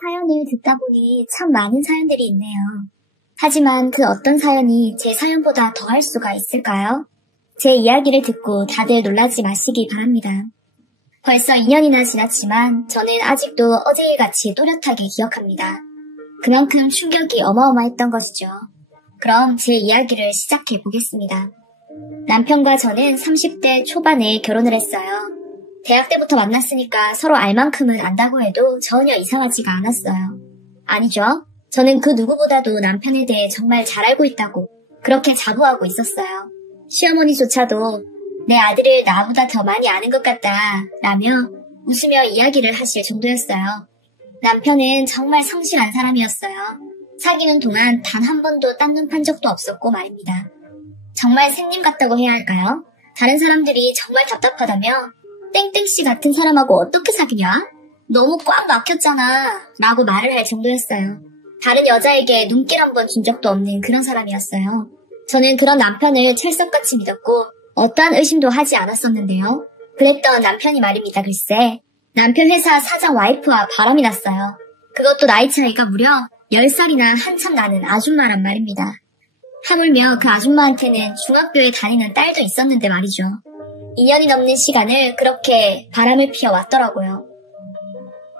사연을 듣다 보니 참 많은 사연들이 있네요. 하지만 그 어떤 사연이 제 사연보다 더할 수가 있을까요? 제 이야기를 듣고 다들 놀라지 마시기 바랍니다. 벌써 2년이나 지났지만 저는 아직도 어제일같이 또렷하게 기억합니다. 그만큼 충격이 어마어마했던 것이죠. 그럼 제 이야기를 시작해 보겠습니다. 남편과 저는 30대 초반에 결혼을 했어요. 대학 때부터 만났으니까 서로 알 만큼은 안다고 해도 전혀 이상하지가 않았어요. 아니죠. 저는 그 누구보다도 남편에 대해 정말 잘 알고 있다고 그렇게 자부하고 있었어요. 시어머니조차도 내 아들을 나보다 더 많이 아는 것 같다 라며 웃으며 이야기를 하실 정도였어요. 남편은 정말 성실한 사람이었어요. 사귀는 동안 단 한 번도 딴 눈 판 적도 없었고 말입니다. 정말 샘님 같다고 해야 할까요? 다른 사람들이 정말 답답하다며 땡땡씨 같은 사람하고 어떻게 사귀냐? 너무 꽉 막혔잖아 라고 말을 할 정도였어요. 다른 여자에게 눈길 한 번 준 적도 없는 그런 사람이었어요. 저는 그런 남편을 철석같이 믿었고 어떠한 의심도 하지 않았었는데요. 그랬던 남편이 말입니다. 글쎄, 남편 회사 사장 와이프와 바람이 났어요. 그것도 나이 차이가 무려 10살이나 한참 나는 아줌마란 말입니다. 하물며 그 아줌마한테는 중학교에 다니는 딸도 있었는데 말이죠. 2년이 넘는 시간을 그렇게 바람을 피워왔더라고요.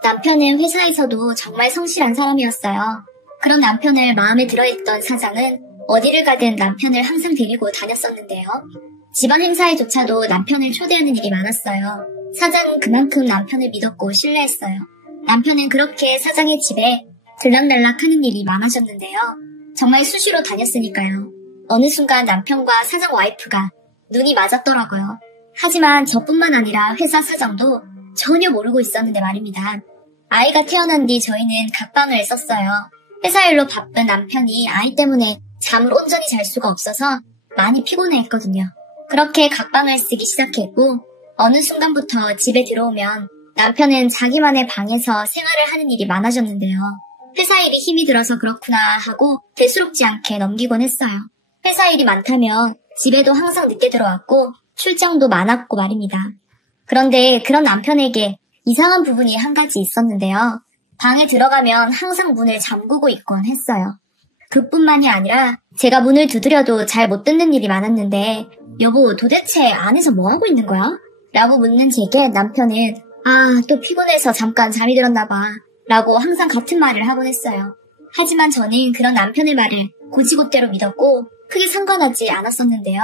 남편은 회사에서도 정말 성실한 사람이었어요. 그런 남편을 마음에 들어했던 사장은 어디를 가든 남편을 항상 데리고 다녔었는데요. 집안 행사에조차도 남편을 초대하는 일이 많았어요. 사장은 그만큼 남편을 믿었고 신뢰했어요. 남편은 그렇게 사장의 집에 들락날락 하는 일이 많아졌는데요. 정말 수시로 다녔으니까요. 어느 순간 남편과 사장 와이프가 눈이 맞았더라고요. 하지만 저뿐만 아니라 회사 사장도 전혀 모르고 있었는데 말입니다. 아이가 태어난 뒤 저희는 각방을 썼어요. 회사 일로 바쁜 남편이 아이 때문에 잠을 온전히 잘 수가 없어서 많이 피곤해했거든요. 그렇게 각방을 쓰기 시작했고 어느 순간부터 집에 들어오면 남편은 자기만의 방에서 생활을 하는 일이 많아졌는데요. 회사 일이 힘이 들어서 그렇구나 하고 대수롭지 않게 넘기곤 했어요. 회사 일이 많다면 집에도 항상 늦게 들어왔고 출장도 많았고 말입니다. 그런데 그런 남편에게 이상한 부분이 한 가지 있었는데요. 방에 들어가면 항상 문을 잠그고 있곤 했어요. 그뿐만이 아니라 제가 문을 두드려도 잘 못 듣는 일이 많았는데 여보 도대체 안에서 뭐하고 있는 거야? 라고 묻는 제게 남편은 또 피곤해서 잠깐 잠이 들었나 봐 라고 항상 같은 말을 하곤 했어요. 하지만 저는 그런 남편의 말을 곧이곧대로 믿었고 크게 상관하지 않았었는데요.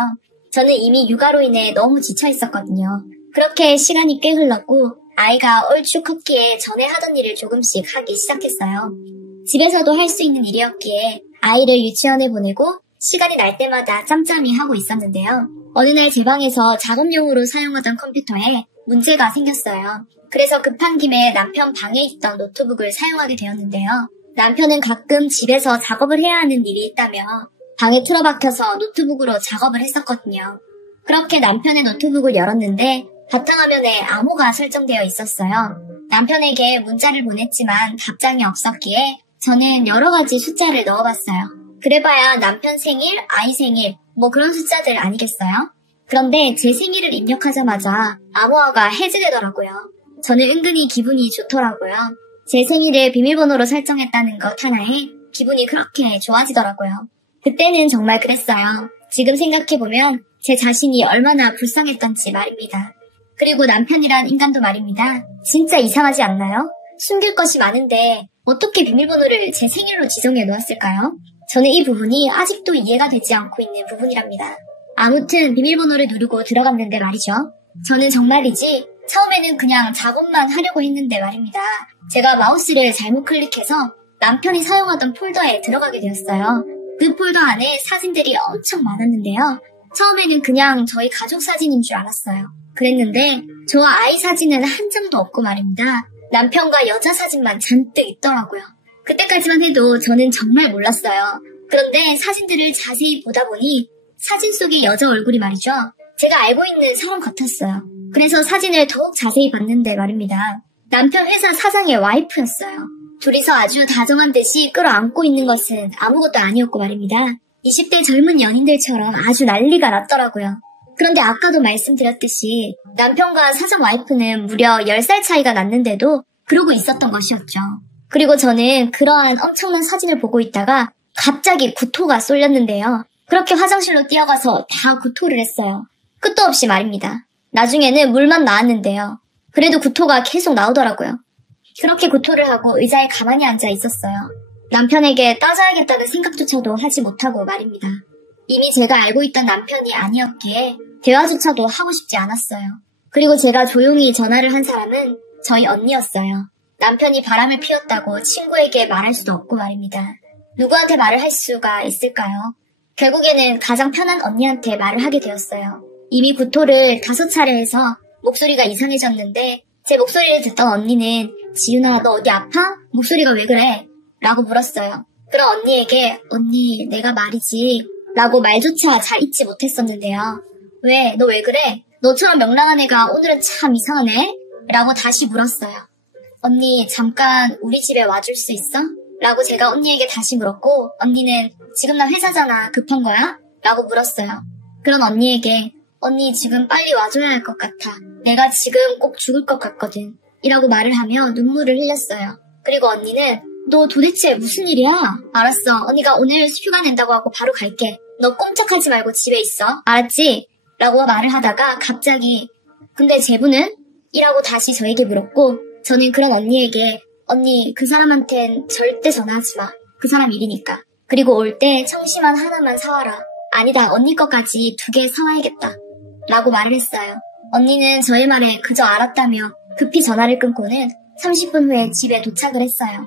저는 이미 육아로 인해 너무 지쳐 있었거든요. 그렇게 시간이 꽤 흘렀고 아이가 얼추 컸기에 전에 하던 일을 조금씩 하기 시작했어요. 집에서도 할 수 있는 일이었기에 아이를 유치원에 보내고 시간이 날 때마다 짬짬이 하고 있었는데요. 어느 날 제 방에서 작업용으로 사용하던 컴퓨터에 문제가 생겼어요. 그래서 급한 김에 남편 방에 있던 노트북을 사용하게 되었는데요. 남편은 가끔 집에서 작업을 해야 하는 일이 있다며 방에 틀어박혀서 노트북으로 작업을 했었거든요. 그렇게 남편의 노트북을 열었는데 바탕화면에 암호가 설정되어 있었어요. 남편에게 문자를 보냈지만 답장이 없었기에 저는 여러 가지 숫자를 넣어봤어요. 그래봐야 남편 생일, 아이 생일, 뭐 그런 숫자들 아니겠어요? 그런데 제 생일을 입력하자마자 암호화가 해제되더라고요. 저는 은근히 기분이 좋더라고요. 제 생일을 비밀번호로 설정했다는 것 하나에 기분이 그렇게 좋아지더라고요. 그때는 정말 그랬어요. 지금 생각해보면 제 자신이 얼마나 불쌍했던지 말입니다. 그리고 남편이란 인간도 말입니다. 진짜 이상하지 않나요? 숨길 것이 많은데 어떻게 비밀번호를 제 생일로 지정해 놓았을까요? 저는 이 부분이 아직도 이해가 되지 않고 있는 부분이랍니다. 아무튼 비밀번호를 누르고 들어갔는데 말이죠. 저는 정말이지 처음에는 그냥 작업만 하려고 했는데 말입니다. 제가 마우스를 잘못 클릭해서 남편이 사용하던 폴더에 들어가게 되었어요. 그 폴더 안에 사진들이 엄청 많았는데요. 처음에는 그냥 저희 가족 사진인 줄 알았어요. 그랬는데 저와 아이 사진은 한 장도 없고 말입니다. 남편과 여자 사진만 잔뜩 있더라고요. 그때까지만 해도 저는 정말 몰랐어요. 그런데 사진들을 자세히 보다 보니 사진 속의 여자 얼굴이 말이죠. 제가 알고 있는 사람 같았어요. 그래서 사진을 더욱 자세히 봤는데 말입니다. 남편 회사 사장의 와이프였어요. 둘이서 아주 다정한 듯이 끌어안고 있는 것은 아무것도 아니었고 말입니다. 20대 젊은 연인들처럼 아주 난리가 났더라고요. 그런데 아까도 말씀드렸듯이 남편과 사장 와이프는 무려 10살 차이가 났는데도 그러고 있었던 것이었죠. 그리고 저는 그러한 엄청난 사진을 보고 있다가 갑자기 구토가 쏠렸는데요. 그렇게 화장실로 뛰어가서 다 구토를 했어요. 끝도 없이 말입니다. 나중에는 물만 나왔는데요. 그래도 구토가 계속 나오더라고요. 그렇게 구토를 하고 의자에 가만히 앉아 있었어요. 남편에게 따져야겠다는 생각조차도 하지 못하고 말입니다. 이미 제가 알고 있던 남편이 아니었기에 대화조차도 하고 싶지 않았어요. 그리고 제가 조용히 전화를 한 사람은 저희 언니였어요. 남편이 바람을 피웠다고 친구에게 말할 수도 없고 말입니다. 누구한테 말을 할 수가 있을까요? 결국에는 가장 편한 언니한테 말을 하게 되었어요. 이미 구토를 5차례 해서 목소리가 이상해졌는데 제 목소리를 듣던 언니는 지윤아 너 어디 아파? 목소리가 왜 그래? 라고 물었어요. 그런 언니에게 언니 내가 말이지 라고 말조차 잘 잊지 못했었는데요. 왜? 너 왜 그래? 너처럼 명랑한 애가 오늘은 참 이상하네? 라고 다시 물었어요. 언니 잠깐 우리 집에 와줄 수 있어? 라고 제가 언니에게 다시 물었고 언니는 지금 나 회사잖아 급한 거야? 라고 물었어요. 그런 언니에게 언니 지금 빨리 와줘야 할 것 같아. 내가 지금 꼭 죽을 것 같거든. 이라고 말을 하며 눈물을 흘렸어요. 그리고 언니는 너 도대체 무슨 일이야? 알았어. 언니가 오늘 휴가 낸다고 하고 바로 갈게. 너 꼼짝하지 말고 집에 있어. 알았지? 라고 말을 하다가 갑자기 근데 제부는? 이라고 다시 저에게 물었고 저는 그런 언니에게 언니 그 사람한텐 절대 전화하지 마. 그 사람 일이니까. 그리고 올 때 청심환 하나만 사와라. 아니다 언니 것까지 2개 사와야겠다. 라고 말을 했어요. 언니는 저의 말에 그저 알았다며 급히 전화를 끊고는 30분 후에 집에 도착을 했어요.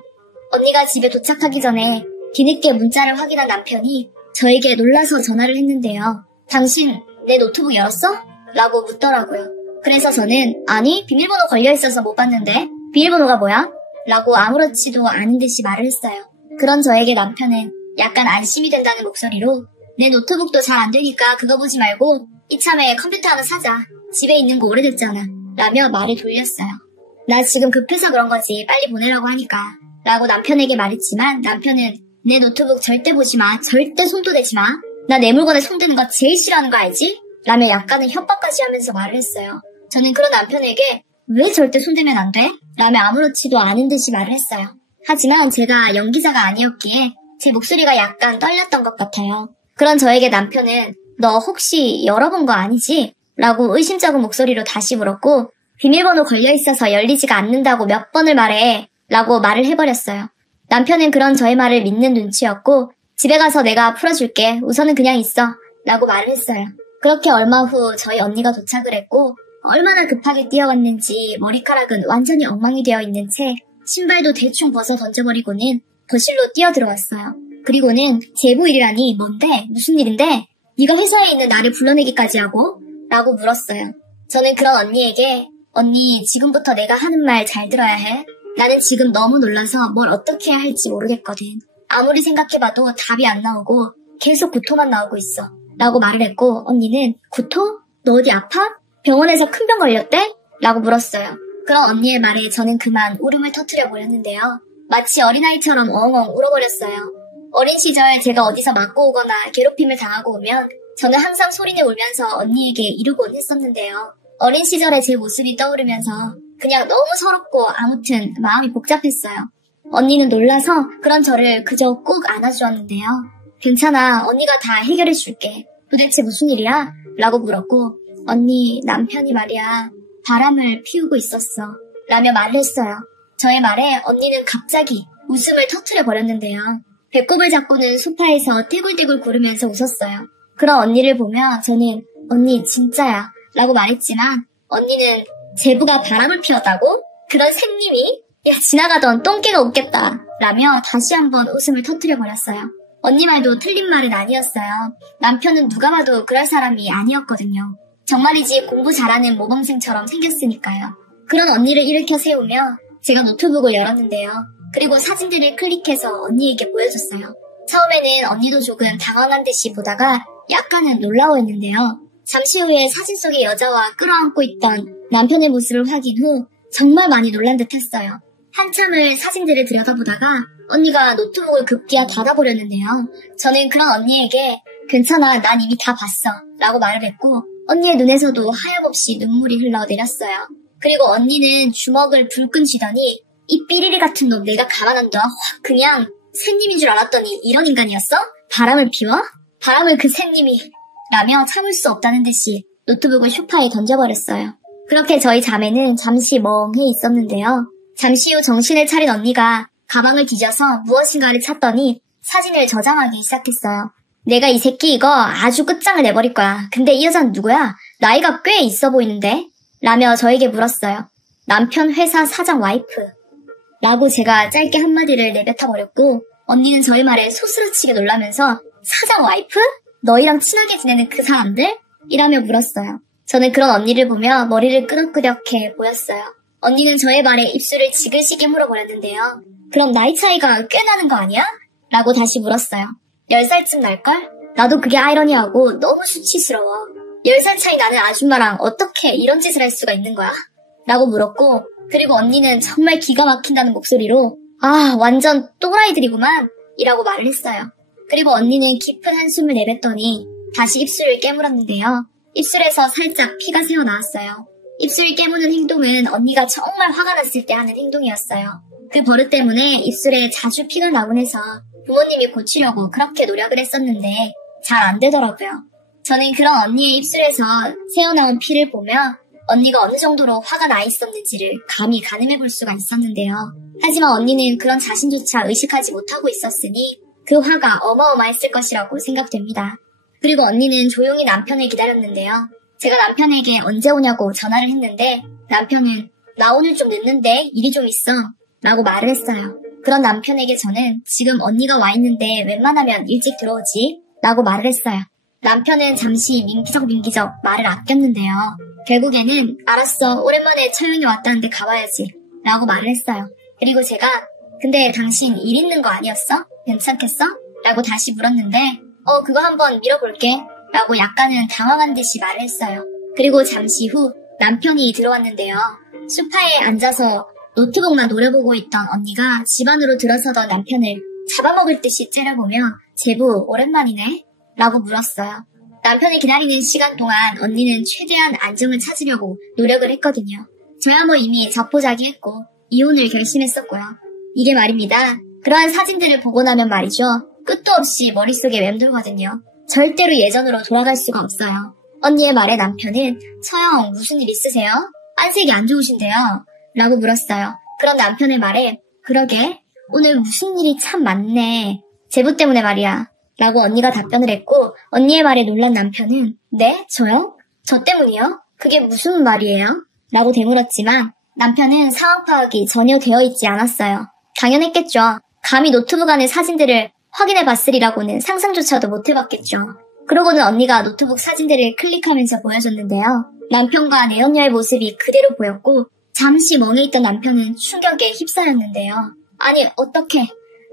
언니가 집에 도착하기 전에 뒤늦게 문자를 확인한 남편이 저에게 놀라서 전화를 했는데요. 당신 내 노트북 열었어? 라고 묻더라고요. 그래서 저는 아니 비밀번호 걸려있어서 못 봤는데 비밀번호가 뭐야? 라고 아무렇지도 않은 듯이 말을 했어요. 그런 저에게 남편은 약간 안심이 된다는 목소리로 내 노트북도 잘 안 되니까 그거 보지 말고 이참에 컴퓨터 하나 사자. 집에 있는 거 오래됐잖아. 라며 말을 돌렸어요. 나 지금 급해서 그런 거지 빨리 보내라고 하니까. 라고 남편에게 말했지만 남편은 내 노트북 절대 보지 마. 절대 손도 대지 마. 나 내 물건에 손대는 거 제일 싫어하는 거 알지? 라며 약간은 협박까지 하면서 말을 했어요. 저는 그런 남편에게 왜 절대 손대면 안 돼? 라며 아무렇지도 않은 듯이 말을 했어요. 하지만 제가 연기자가 아니었기에 제 목소리가 약간 떨렸던 것 같아요. 그런 저에게 남편은 너 혹시 열어본 거 아니지? 라고 의심쩍은 목소리로 다시 물었고 비밀번호 걸려있어서 열리지가 않는다고 몇 번을 말해 라고 말을 해버렸어요. 남편은 그런 저의 말을 믿는 눈치였고 집에 가서 내가 풀어줄게. 우선은 그냥 있어. 라고 말을 했어요. 그렇게 얼마 후 저희 언니가 도착을 했고 얼마나 급하게 뛰어왔는지 머리카락은 완전히 엉망이 되어 있는 채 신발도 대충 벗어 던져버리고는 거실로 뛰어들어왔어요. 그리고는 제부 일이라니 뭔데? 무슨 일인데? 네가 회사에 있는 나를 불러내기까지 하고? 라고 물었어요. 저는 그런 언니에게 언니 지금부터 내가 하는 말 잘 들어야 해. 나는 지금 너무 놀라서 뭘 어떻게 해야 할지 모르겠거든. 아무리 생각해봐도 답이 안 나오고 계속 구토만 나오고 있어. 라고 말을 했고 언니는 구토? 너 어디 아파? 병원에서 큰 병 걸렸대? 라고 물었어요. 그런 언니의 말에 저는 그만 울음을 터뜨려 버렸는데요. 마치 어린아이처럼 엉엉 울어버렸어요. 어린 시절 제가 어디서 맞고 오거나 괴롭힘을 당하고 오면 저는 항상 소리내 울면서 언니에게 이르곤 했었는데요. 어린 시절의 제 모습이 떠오르면서 그냥 너무 서럽고 아무튼 마음이 복잡했어요. 언니는 놀라서 그런 저를 그저 꼭 안아주었는데요. 괜찮아, 언니가 다 해결해줄게. 도대체 무슨 일이야? 라고 물었고 언니 남편이 말이야 바람을 피우고 있었어. 라며 말을 했어요. 저의 말에 언니는 갑자기 웃음을 터뜨려 버렸는데요. 배꼽을 잡고는 소파에서 떼굴떼굴 구르면서 웃었어요. 그런 언니를 보며 저는 언니 진짜야 라고 말했지만 언니는 제부가 바람을 피웠다고? 그런 샘님이? 야 지나가던 똥개가 웃겠다 라며 다시 한번 웃음을 터뜨려 버렸어요. 언니 말도 틀린 말은 아니었어요. 남편은 누가 봐도 그럴 사람이 아니었거든요. 정말이지 공부 잘하는 모범생처럼 생겼으니까요. 그런 언니를 일으켜 세우며 제가 노트북을 열었는데요. 그리고 사진들을 클릭해서 언니에게 보여줬어요. 처음에는 언니도 조금 당황한 듯이 보다가 약간은 놀라워했는데요. 잠시 후에 사진 속의 여자와 끌어안고 있던 남편의 모습을 확인 후 정말 많이 놀란 듯 했어요. 한참을 사진들을 들여다보다가 언니가 노트북을 급기야 닫아버렸는데요. 저는 그런 언니에게 괜찮아 난 이미 다 봤어 라고 말을 했고 언니의 눈에서도 하염없이 눈물이 흘러내렸어요. 그리고 언니는 주먹을 불끈 쥐더니 이 삐리리 같은 놈 내가 가만 안 둬. 확 그냥 샌님인 줄 알았더니 이런 인간이었어? 바람을 피워? 바람을 그 샌님이. 라며 참을 수 없다는 듯이 노트북을 소파에 던져버렸어요. 그렇게 저희 자매는 잠시 멍해 있었는데요. 잠시 후 정신을 차린 언니가 가방을 뒤져서 무엇인가를 찾더니 사진을 저장하기 시작했어요. 내가 이 새끼 이거 아주 끝장을 내버릴 거야. 근데 이 여자는 누구야? 나이가 꽤 있어 보이는데? 라며 저에게 물었어요. 남편 회사 사장 와이프. 라고 제가 짧게 한마디를 내뱉어버렸고 언니는 저의 말에 소스라치게 놀라면서 사장 와이프? 너희랑 친하게 지내는 그 사람들? 이라며 물었어요. 저는 그런 언니를 보며 머리를 끄덕끄덕해 보였어요. 언니는 저의 말에 입술을 지글시게 물어버렸는데요. 그럼 나이 차이가 꽤 나는 거 아니야? 라고 다시 물었어요. 10살쯤 날걸? 나도 그게 아이러니하고 너무 수치스러워. 10살 차이 나는 아줌마랑 어떻게 이런 짓을 할 수가 있는 거야? 라고 물었고 그리고 언니는 정말 기가 막힌다는 목소리로 아 완전 또라이들이구만 이라고 말을 했어요. 그리고 언니는 깊은 한숨을 내뱉더니 다시 입술을 깨물었는데요. 입술에서 살짝 피가 새어나왔어요. 입술 깨무는 행동은 언니가 정말 화가 났을 때 하는 행동이었어요. 그 버릇 때문에 입술에 자주 피가 나곤 해서 부모님이 고치려고 그렇게 노력을 했었는데 잘 안 되더라고요. 저는 그런 언니의 입술에서 새어나온 피를 보며 언니가 어느 정도로 화가 나 있었는지를 감히 가늠해 볼 수가 있었는데요. 하지만 언니는 그런 자신조차 의식하지 못하고 있었으니 그 화가 어마어마했을 것이라고 생각됩니다. 그리고 언니는 조용히 남편을 기다렸는데요. 제가 남편에게 언제 오냐고 전화를 했는데 남편은 나 오늘 좀 늦는데 일이 좀 있어 라고 말을 했어요. 그런 남편에게 저는 지금 언니가 와 있는데 웬만하면 일찍 들어오지 라고 말을 했어요. 남편은 잠시 민기적 말을 아꼈는데요. 결국에는 알았어 오랜만에 처형이 왔다는데 가봐야지 라고 말을 했어요. 그리고 제가 근데 당신 일 있는 거 아니었어? 괜찮겠어? 라고 다시 물었는데 그거 한번 밀어볼게 라고 약간은 당황한 듯이 말을 했어요. 그리고 잠시 후 남편이 들어왔는데요. 소파에 앉아서 노트북만 노려보고 있던 언니가 집 안으로 들어서던 남편을 잡아먹을 듯이 째려보며 제부 오랜만이네? 라고 물었어요. 남편을 기다리는 시간 동안 언니는 최대한 안정을 찾으려고 노력을 했거든요. 저야 뭐 이미 자포자기했고 이혼을 결심했었고요. 이게 말입니다. 그러한 사진들을 보고 나면 말이죠. 끝도 없이 머릿속에 맴돌거든요. 절대로 예전으로 돌아갈 수가 없어요. 언니의 말에 남편은 서영 무슨 일 있으세요? 안색이 안 좋으신데요? 라고 물었어요. 그런 남편의 말에 그러게 오늘 무슨 일이 참 많네. 제부 때문에 말이야. 라고 언니가 답변을 했고 언니의 말에 놀란 남편은 네? 저요? 저 때문이요? 그게 무슨 말이에요? 라고 되물었지만 남편은 상황 파악이 전혀 되어 있지 않았어요. 당연했겠죠. 감히 노트북 안의 사진들을 확인해봤으리라고는 상상조차도 못해봤겠죠. 그러고는 언니가 노트북 사진들을 클릭하면서 보여줬는데요. 남편과 내연녀의 모습이 그대로 보였고 잠시 멍해 있던 남편은 충격에 휩싸였는데요. 아니 어떡해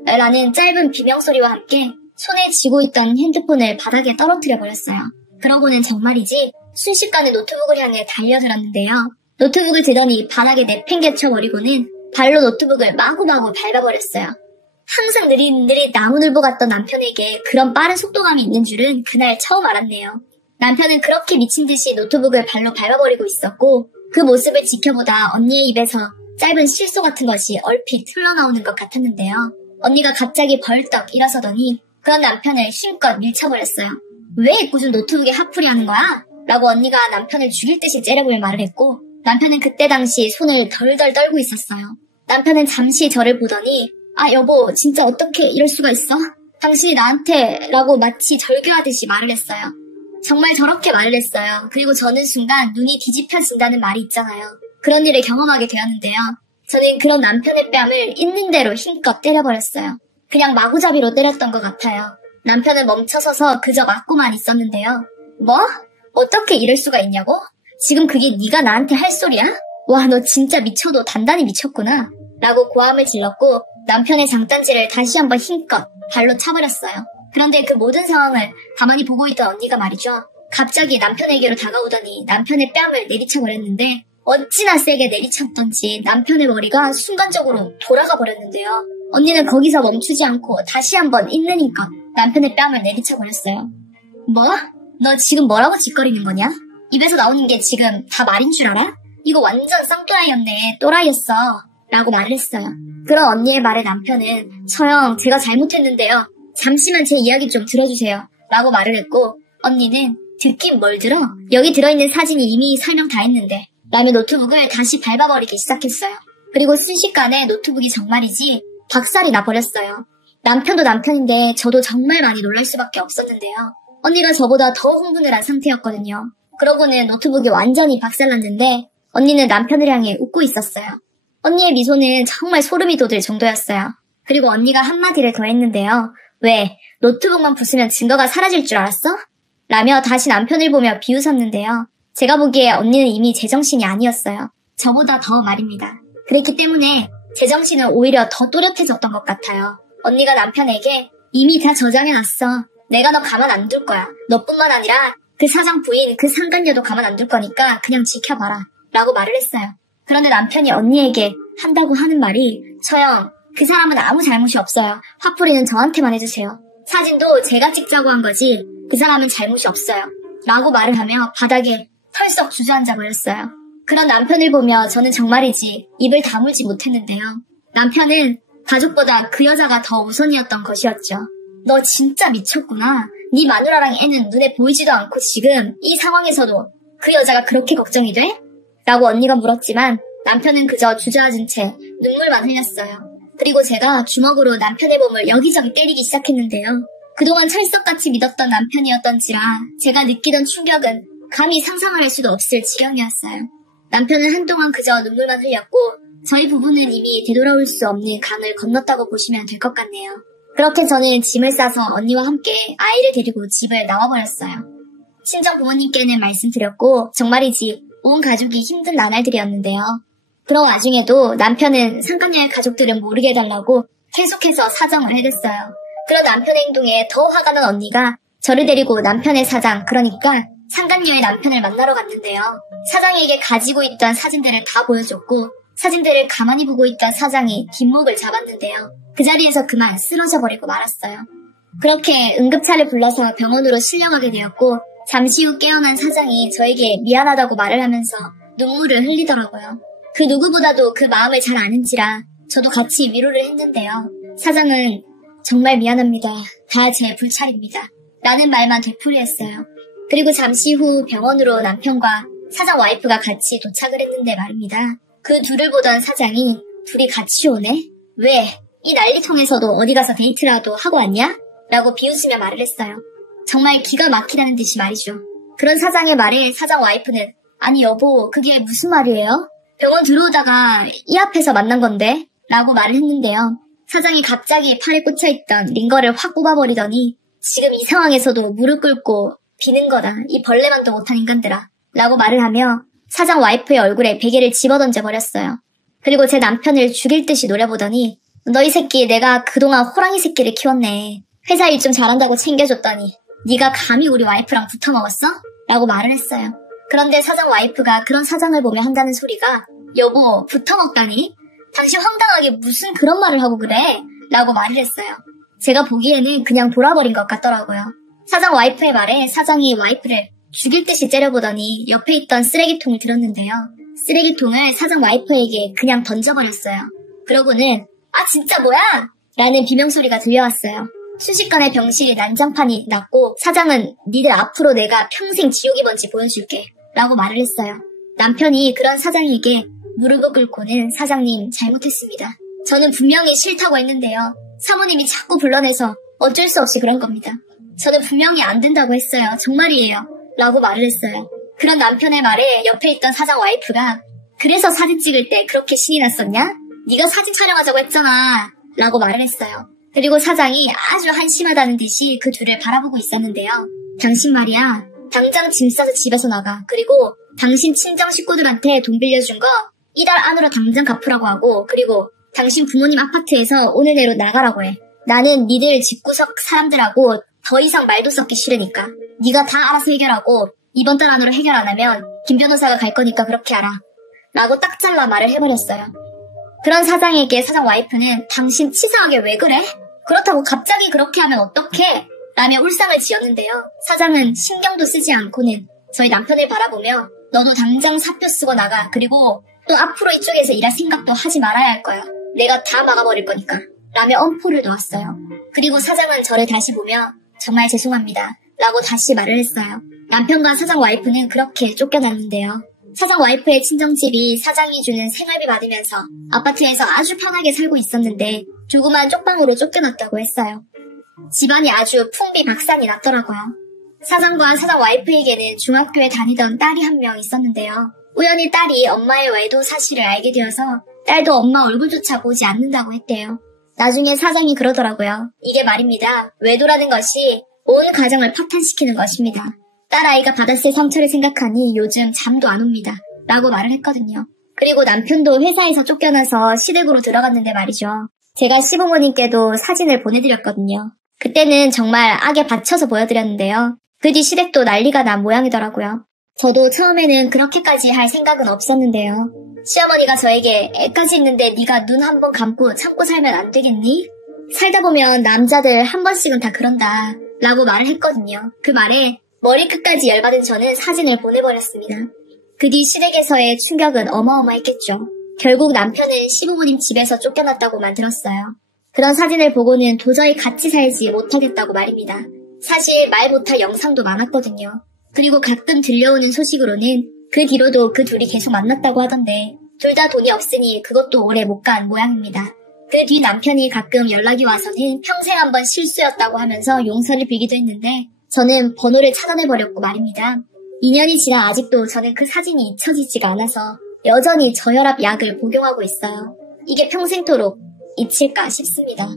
라는 짧은 비명소리와 함께 손에 쥐고 있던 핸드폰을 바닥에 떨어뜨려버렸어요. 그러고는 정말이지 순식간에 노트북을 향해 달려들었는데요. 노트북을 들더니 바닥에 내팽개쳐버리고는 발로 노트북을 마구마구 밟아버렸어요. 항상 느릿느릿 나무늘보 같던 남편에게 그런 빠른 속도감이 있는 줄은 그날 처음 알았네요. 남편은 그렇게 미친 듯이 노트북을 발로 밟아버리고 있었고 그 모습을 지켜보다 언니의 입에서 짧은 실소 같은 것이 얼핏 흘러나오는 것 같았는데요. 언니가 갑자기 벌떡 일어서더니 그런 남편을 힘껏 밀쳐버렸어요. 왜 무슨 노트북에 화풀이 하는 거야? 라고 언니가 남편을 죽일 듯이 째려보며 말을 했고 남편은 그때 당시 손을 덜덜 떨고 있었어요. 남편은 잠시 저를 보더니 아 여보 진짜 어떻게 이럴 수가 있어? 당신이 나한테 라고 마치 절규하듯이 말을 했어요. 정말 저렇게 말을 했어요. 그리고 저는 순간 눈이 뒤집혀진다는 말이 있잖아요. 그런 일을 경험하게 되었는데요. 저는 그런 남편의 뺨을 있는 대로 힘껏 때려버렸어요. 그냥 마구잡이로 때렸던 것 같아요. 남편은 멈춰서서 그저 맞고만 있었는데요. 뭐? 어떻게 이럴 수가 있냐고? 지금 그게 네가 나한테 할 소리야? 와 너 진짜 미쳐도 단단히 미쳤구나 라고 고함을 질렀고 남편의 장단지를 다시 한번 힘껏 발로 차버렸어요. 그런데 그 모든 상황을 가만히 보고 있던 언니가 말이죠. 갑자기 남편에게로 다가오더니 남편의 뺨을 내리쳐버렸는데 어찌나 세게 내리쳤던지 남편의 머리가 순간적으로 돌아가 버렸는데요. 언니는 거기서 멈추지 않고 다시 한번 있는 힘껏 남편의 뺨을 내리쳐버렸어요. 뭐? 너 지금 뭐라고 짓거리는 거냐? 입에서 나오는 게 지금 다 말인 줄 알아? 이거 완전 쌍또라이였네. 또라이였어. 라고 말을 했어요. 그런 언니의 말에 남편은 처형 제가 잘못했는데요. 잠시만 제 이야기 좀 들어주세요. 라고 말을 했고 언니는 듣긴 뭘 들어? 여기 들어있는 사진이 이미 설명 다 했는데 라며 노트북을 다시 밟아버리기 시작했어요. 그리고 순식간에 노트북이 정말이지 박살이 나버렸어요. 남편도 남편인데 저도 정말 많이 놀랄 수밖에 없었는데요. 언니가 저보다 더 흥분을 한 상태였거든요. 그러고는 노트북이 완전히 박살났는데 언니는 남편을 향해 웃고 있었어요. 언니의 미소는 정말 소름이 돋을 정도였어요. 그리고 언니가 한마디를 더 했는데요. 왜? 노트북만 부수면 증거가 사라질 줄 알았어? 라며 다시 남편을 보며 비웃었는데요. 제가 보기에 언니는 이미 제정신이 아니었어요. 저보다 더 말입니다. 그랬기 때문에 제정신은 오히려 더 또렷해졌던 것 같아요. 언니가 남편에게 이미 다 저장해놨어. 내가 너 가만 안 둘 거야. 너뿐만 아니라 그 사장 부인, 그 상간녀도 가만 안 둘 거니까 그냥 지켜봐라. 라고 말을 했어요. 그런데 남편이 언니에게 한다고 하는 말이 처형, 그 사람은 아무 잘못이 없어요. 화풀이는 저한테만 해주세요. 사진도 제가 찍자고 한 거지 그 사람은 잘못이 없어요. 라고 말을 하며 바닥에 털썩 주저앉아 버렸어요. 그런 남편을 보며 저는 정말이지 입을 다물지 못했는데요. 남편은 가족보다 그 여자가 더 우선이었던 것이었죠. 너 진짜 미쳤구나. 네 마누라랑 애는 눈에 보이지도 않고 지금 이 상황에서도 그 여자가 그렇게 걱정이 돼? 라고 언니가 물었지만 남편은 그저 주저앉은 채 눈물만 흘렸어요. 그리고 제가 주먹으로 남편의 몸을 여기저기 때리기 시작했는데요. 그동안 철석같이 믿었던 남편이었던지라 제가 느끼던 충격은 감히 상상을 할 수도 없을 지경이었어요. 남편은 한동안 그저 눈물만 흘렸고 저희 부부는 이미 되돌아올 수 없는 강을 건넜다고 보시면 될 것 같네요. 그렇게 저는 짐을 싸서 언니와 함께 아이를 데리고 집을 나와버렸어요. 친정 부모님께는 말씀드렸고 정말이지 온 가족이 힘든 나날들이었는데요. 그런 와중에도 남편은 상간녀의 가족들은 모르게 해달라고 계속해서 사정을 해댔어요. 그런 남편의 행동에 더 화가 난 언니가 저를 데리고 남편의 사장, 그러니까 상간녀의 남편을 만나러 갔는데요. 사장에게 가지고 있던 사진들을 다 보여줬고 사진들을 가만히 보고 있던 사장이 뒷목을 잡았는데요. 그 자리에서 그만 쓰러져 버리고 말았어요. 그렇게 응급차를 불러서 병원으로 실려가게 되었고 잠시 후 깨어난 사장이 저에게 미안하다고 말을 하면서 눈물을 흘리더라고요. 그 누구보다도 그 마음을 잘 아는지라 저도 같이 위로를 했는데요. 사장은 정말 미안합니다. 다 제 불찰입니다. 라는 말만 되풀이했어요. 그리고 잠시 후 병원으로 남편과 사장 와이프가 같이 도착을 했는데 말입니다. 그 둘을 보던 사장이 둘이 같이 오네? 왜? 이 난리통에서도 어디 가서 데이트라도 하고 왔냐? 라고 비웃으며 말을 했어요. 정말 기가 막히다는 듯이 말이죠. 그런 사장의 말에 사장 와이프는 아니 여보 그게 무슨 말이에요? 병원 들어오다가 이 앞에서 만난 건데? 라고 말을 했는데요. 사장이 갑자기 팔에 꽂혀있던 링거를 확 뽑아버리더니 지금 이 상황에서도 무릎 꿇고 비는 거다. 이 벌레만도 못한 인간들아. 라고 말을 하며 사장 와이프의 얼굴에 베개를 집어던져 버렸어요. 그리고 제 남편을 죽일 듯이 노려보더니 너 이 새끼 내가 그동안 호랑이 새끼를 키웠네. 회사 일 좀 잘한다고 챙겨줬더니 네가 감히 우리 와이프랑 붙어먹었어? 라고 말을 했어요. 그런데 사장 와이프가 그런 사장을 보며 한다는 소리가 여보 붙어먹다니? 당신 황당하게 무슨 그런 말을 하고 그래? 라고 말을 했어요. 제가 보기에는 그냥 돌아버린 것 같더라고요. 사장 와이프의 말에 사장이 와이프를 죽일 듯이 째려보더니 옆에 있던 쓰레기통을 들었는데요. 쓰레기통을 사장 와이프에게 그냥 던져버렸어요. 그러고는 아 진짜 뭐야? 라는 비명소리가 들려왔어요. 순식간에 병실이 난장판이 났고 사장은 니들 앞으로 내가 평생 지옥이 뭔지 보여줄게 라고 말을 했어요. 남편이 그런 사장에게 무릎을 꿇고는 사장님 잘못했습니다. 저는 분명히 싫다고 했는데요. 사모님이 자꾸 불러내서 어쩔 수 없이 그런 겁니다. 저는 분명히 안 된다고 했어요. 정말이에요. 라고 말을 했어요. 그런 남편의 말에 옆에 있던 사장 와이프가 그래서 사진 찍을 때 그렇게 신이 났었냐? 네가 사진 촬영하자고 했잖아. 라고 말을 했어요. 그리고 사장이 아주 한심하다는 듯이 그 둘을 바라보고 있었는데요. 당신 말이야. 당장 짐 싸서 집에서 나가. 그리고 당신 친정 식구들한테 돈 빌려준 거 이달 안으로 당장 갚으라고 하고 그리고 당신 부모님 아파트에서 오늘 내로 나가라고 해. 나는 니들 집구석 사람들하고 더 이상 말도 섞기 싫으니까 네가 다 알아서 해결하고 이번 달 안으로 해결 안 하면 김 변호사가 갈 거니까 그렇게 알아. 라고 딱 잘라 말을 해버렸어요. 그런 사장에게 사장 와이프는 당신 치사하게 왜 그래? 그렇다고 갑자기 그렇게 하면 어떡해? 라며 울상을 지었는데요. 사장은 신경도 쓰지 않고는 저희 남편을 바라보며 너도 당장 사표 쓰고 나가. 그리고 또 앞으로 이쪽에서 일할 생각도 하지 말아야 할 거야. 내가 다 막아버릴 거니까. 라며 엄포를 놓았어요. 그리고 사장은 저를 다시 보며 정말 죄송합니다. 라고 다시 말을 했어요. 남편과 사장 와이프는 그렇게 쫓겨났는데요. 사장 와이프의 친정집이 사장이 주는 생활비 받으면서 아파트에서 아주 편하게 살고 있었는데 조그만 쪽방으로 쫓겨났다고 했어요. 집안이 아주 풍비박산이 났더라고요. 사장과 사장 와이프에게는 중학교에 다니던 딸이 한 명 있었는데요. 우연히 딸이 엄마의 외도 사실을 알게 되어서 딸도 엄마 얼굴조차 보지 않는다고 했대요. 나중에 사장이 그러더라고요. 이게 말입니다. 외도라는 것이 온 가정을 파탄시키는 것입니다. 딸아이가 받았을 상처를 생각하니 요즘 잠도 안 옵니다. 라고 말을 했거든요. 그리고 남편도 회사에서 쫓겨나서 시댁으로 들어갔는데 말이죠. 제가 시부모님께도 사진을 보내드렸거든요. 그때는 정말 악에 받쳐서 보여드렸는데요. 그 뒤 시댁도 난리가 난 모양이더라고요. 저도 처음에는 그렇게까지 할 생각은 없었는데요. 시어머니가 저에게 애까지 있는데 네가 눈 한 번 감고 참고 살면 안 되겠니? 살다 보면 남자들 한 번씩은 다 그런다 라고 말을 했거든요. 그 말에 머리끝까지 열받은 저는 사진을 보내버렸습니다. 그 뒤 시댁에서의 충격은 어마어마했겠죠. 결국 남편은 시부모님 집에서 쫓겨났다고만 들었어요. 그런 사진을 보고는 도저히 같이 살지 못하겠다고 말입니다. 사실 말 못할 영상도 많았거든요. 그리고 가끔 들려오는 소식으로는 그 뒤로도 그 둘이 계속 만났다고 하던데 둘 다 돈이 없으니 그것도 오래 못 간 모양입니다. 그 뒤 남편이 가끔 연락이 와서는 평생 한번 실수였다고 하면서 용서를 빌기도 했는데 저는 번호를 차단해버렸고 말입니다. 2년이 지나 아직도 저는 그 사진이 잊혀지지가 않아서 여전히 저혈압 약을 복용하고 있어요. 이게 평생토록 잊힐까 싶습니다.